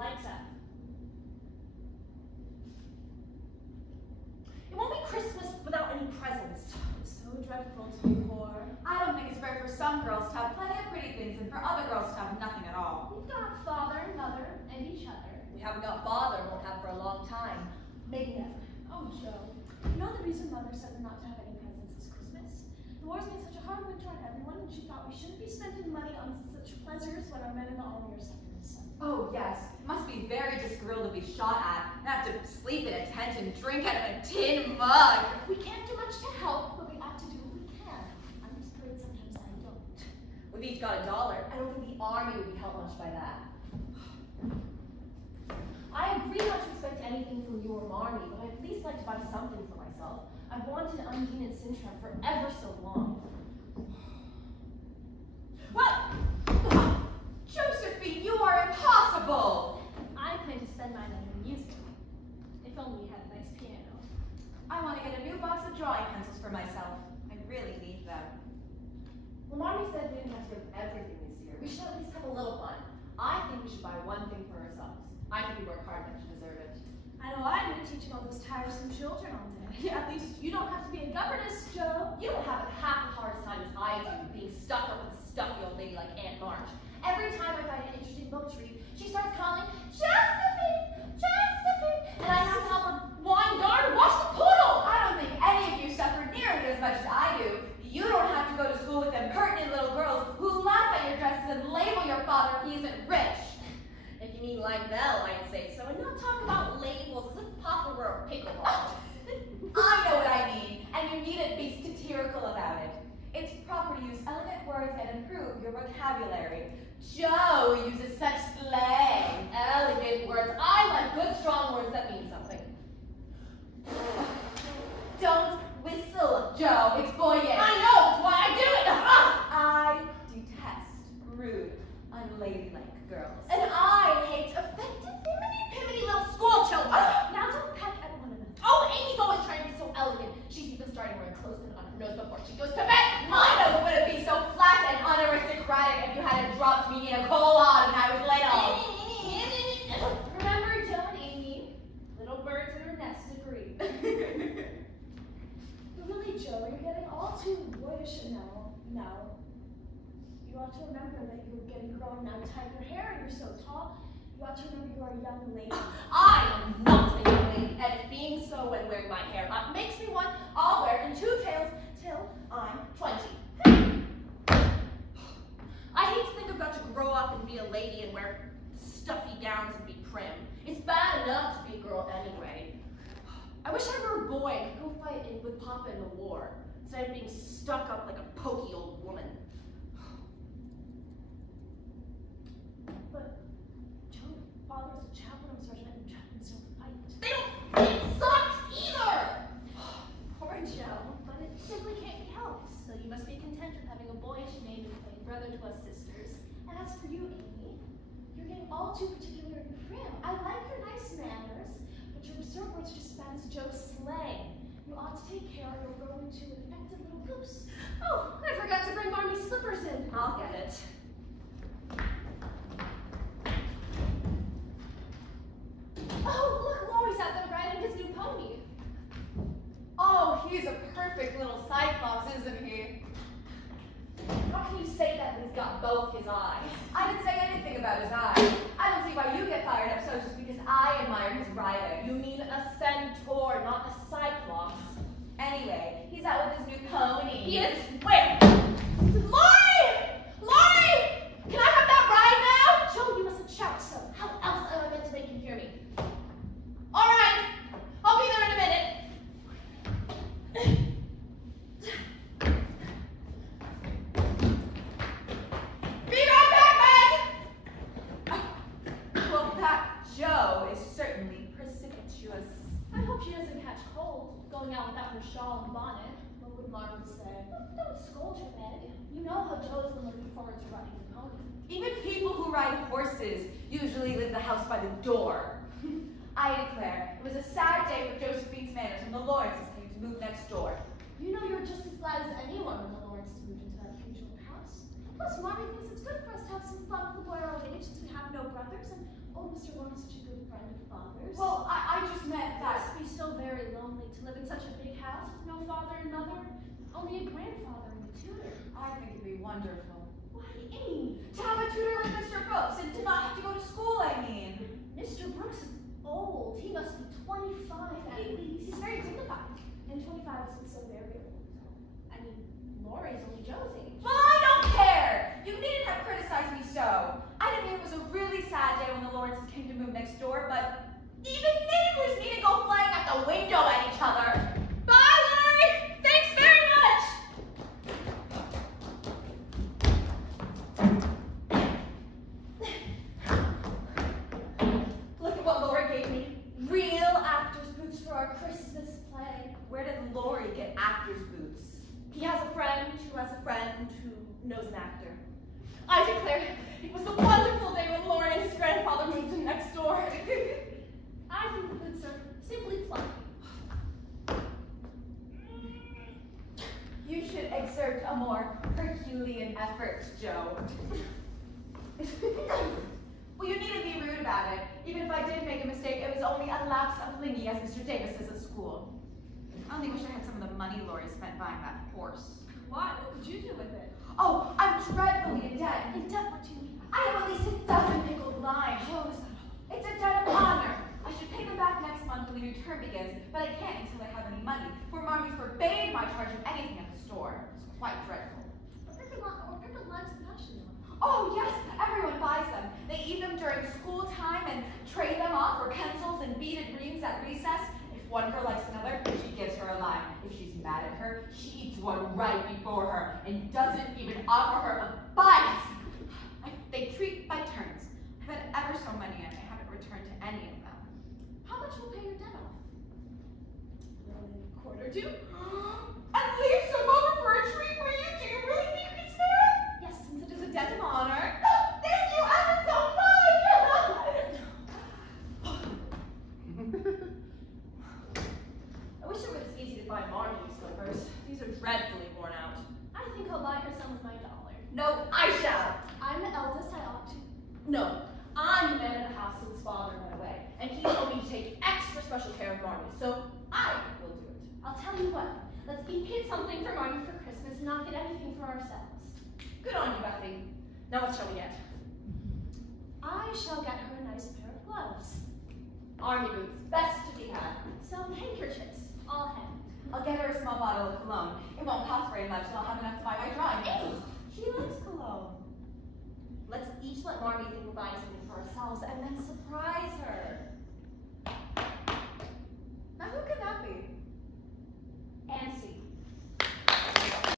lights up. It won't be Christmas without any presents. It's so dreadful to be poor. I don't think it's fair for some girls to have plenty of pretty things and for other girls to have nothing at all. We've got father, mother, and each other. We haven't got father and won't have for a long time. Maybe never. Oh, Joe. You know the reason Mother said we're not to have any presents this Christmas? The war's made such a hard winter on everyone, and she thought we shouldn't be spending money on such pleasures when our men in the army are suffering the sun. Oh, yes. It must be very disagreeable to be shot at and have to sleep in a tent and drink out of a tin mug. We can't do much to help, but we ought to do what we can. I'm just afraid sometimes I don't. We've each got $1. I don't think the army would be helped much by that. I agree not to expect anything from you or Marnie, but I'd at least like to buy something for myself. I've wanted Undine and Sintram for ever so long. Well, Josephine, you are impossible! I plan to spend mine on music. If only we had a nice piano. I want to get a new box of drawing pencils for myself. I really need them. Well, Marnie said we didn't have to give everything this year. We should at least have a little fun. I think we should buy one thing for ourselves. I think we work hard enough to deserve it. I know I do teaching all those tiresome children all day. Yeah, at least you don't have to be a governess, Joe. You don't have half as hard a time as I do being stuck up with a stuffy old lady like Aunt March. Every time I find an interesting book to read, she starts calling, Josephine! Josephine! And I have to help her wind guard and wash the poodle! I don't think any of you suffer nearly as much as I do. You don't have to go to school with them pertinent little girls who laugh at your dresses and label your father if he isn't rich. If you mean like Belle, I'd say so, and not talk about labels as if Papa were a pickleball. I know what I mean, and you needn't be satirical about it. It's proper to use elegant words and improve your vocabulary. Joe uses such slang. Elegant words. I like good, strong words that mean something. Don't whistle, Joe. It's boyish. I know, that's why I do it. I detest rude, unladylike girls. And I hate affected, fimity little school children. Now don't peck at one another. Oh, Amy's always trying to be so elegant. She's even starting wearing clothespin on her nose before she goes to bed. My nose wouldn't be so flat and unaristocratic if you hadn't dropped me in a coal hog when I was little. Remember Joe and Amy? Little birds in her nest agree. But really, Joe, you're getting all too boyish now. You ought to remember that you're getting grown now tighter hair and you're so tall. You ought to remember you are a young lady. I am not a young lady, and being so when wearing my hair up makes me one I'll wear in 2 tails till I'm 20. I hate to think I've got to grow up and be a lady and wear stuffy gowns and be prim. It's bad enough to be a girl anyway. I wish I were a boy and could go fight with Papa in the war, instead of being stuck up like a pokey old woman. But, Joe, father was a chaplain of sergeant and chaplains don't fight. They don't suck either! Poor Joe, but it simply can't be helped. So you must be content with having a boyish name and playing brother to us sisters. And as for you, Amy, you're getting all too particular and prim. I like your nice manners, but your absurd words are just as bad as Joe's slang. You ought to take care or you'll grow into an effective little goose. Oh, I forgot to bring Marnie's slippers in. I'll get it. Oh, look, Laurie's out there riding his new pony. Oh, he's a perfect little cyclops, isn't he? How can you say that when he's got both his eyes? I didn't say anything about his eyes. I don't see why you get fired up so just because I admire his riding. You mean a centaur, not a cyclops. Anyway, he's out with his new pony. He is where? Laurie! Laurie! Can I have that ride now? Joe, you mustn't shout so. How else am I meant to make him hear me? All right, I'll be there in a minute. Be right back, Meg! Well, that Joe is certainly precipitous. I hope she doesn't catch cold, going out without her shawl and bonnet. What would Margaret say? Don't scold her, Meg. You know how Joe's been looking forward to riding the pony. Even people who ride horses usually leave the house by the door. I declare, it was a sad day for Josephine's manners when the Lawrences came to move next door. You know you're just as glad as anyone when the Lawrences moved into that huge old house. Plus, Margaret thinks it's good for us to have some fun with the boy our own age since we have no brothers, and Oh, Mr. Warren is such a good friend of Father's. Well, I just meant It that. must be so very lonely to live in such a big house with no father and mother, only a grandfather and a tutor. I think it'd be wonderful. Why, Amy? To have a tutor like Mr. Brooks and to not have to go to school, I mean. Mr. Brooks is old. He must be 25 at least. He's very dignified. And 25 isn't so very old. I mean, Laurie's only Joe's age. Well, I don't care. You needn't have criticized me so. I didn't mean it was a really sad day when the Lawrences came to move next door, but even neighbors need to go flying out the window at each other. Bye, Laurie. Thanks very much. Look at what Laurie gave me. Real actor's boots for our Christmas play. Where did Laurie get actor's boots? He has a friend who has a friend who knows an actor. I declare, it was a wonderful day when Laurie and his grandfather moved in next door. I think the boots are simply fluffy. You should exert a more Herculean effort, Joe. Well, you needn't be rude about it. Even if I did make a mistake, it was only a lapse of lingy, as Mr. Davis says at school. I only wish I had some of the money Laurie spent buying that horse. Why? What would you do with it? Oh, I'm dreadfully in debt. In debt, what do you mean? I have at least a dozen pickled lines. How is that? It's a debt of honor. I should pay them back next month when the new term begins, but I can't until I have any money, for Marmee forbade my charging anything at the store. It's quite dreadful. Pickled limes and passion. Oh, yes, everyone buys them. They eat them during school time and trade them off for pencils and beaded rings at recess. If one girl likes another, she gives her a lime. If she's mad at her, she eats one right before her and doesn't even offer her a bite. They treat by turns. I've had ever so many and I haven't returned to any of them. How much will pay your debt off? Well, a quarter to? And leave some over for a treat for you? Do you really think it's fair? Yes, since it is a debt of honor. Thank you ever so much! I wish it were as easy to buy Marmee slippers. These are dreadfully worn out. I think I'll buy her some with my dollar. No, I shall. I'm the eldest, I ought to. No, I'm the man in the house since father went away, and he told me to take extra special care of Marmee, so I will do it. I'll tell you what, let's each get something for Marmee for Christmas and not get anything for ourselves. Good on you, Bethy. Now what shall we get? I shall get her a nice pair of gloves. Army boots, best to be had. Some handkerchiefs, all hemmed. I'll get her a small bottle of cologne. It won't cost very much, and I'll have enough to buy my drawing. She likes cologne. Let's each let Marmee think we're buying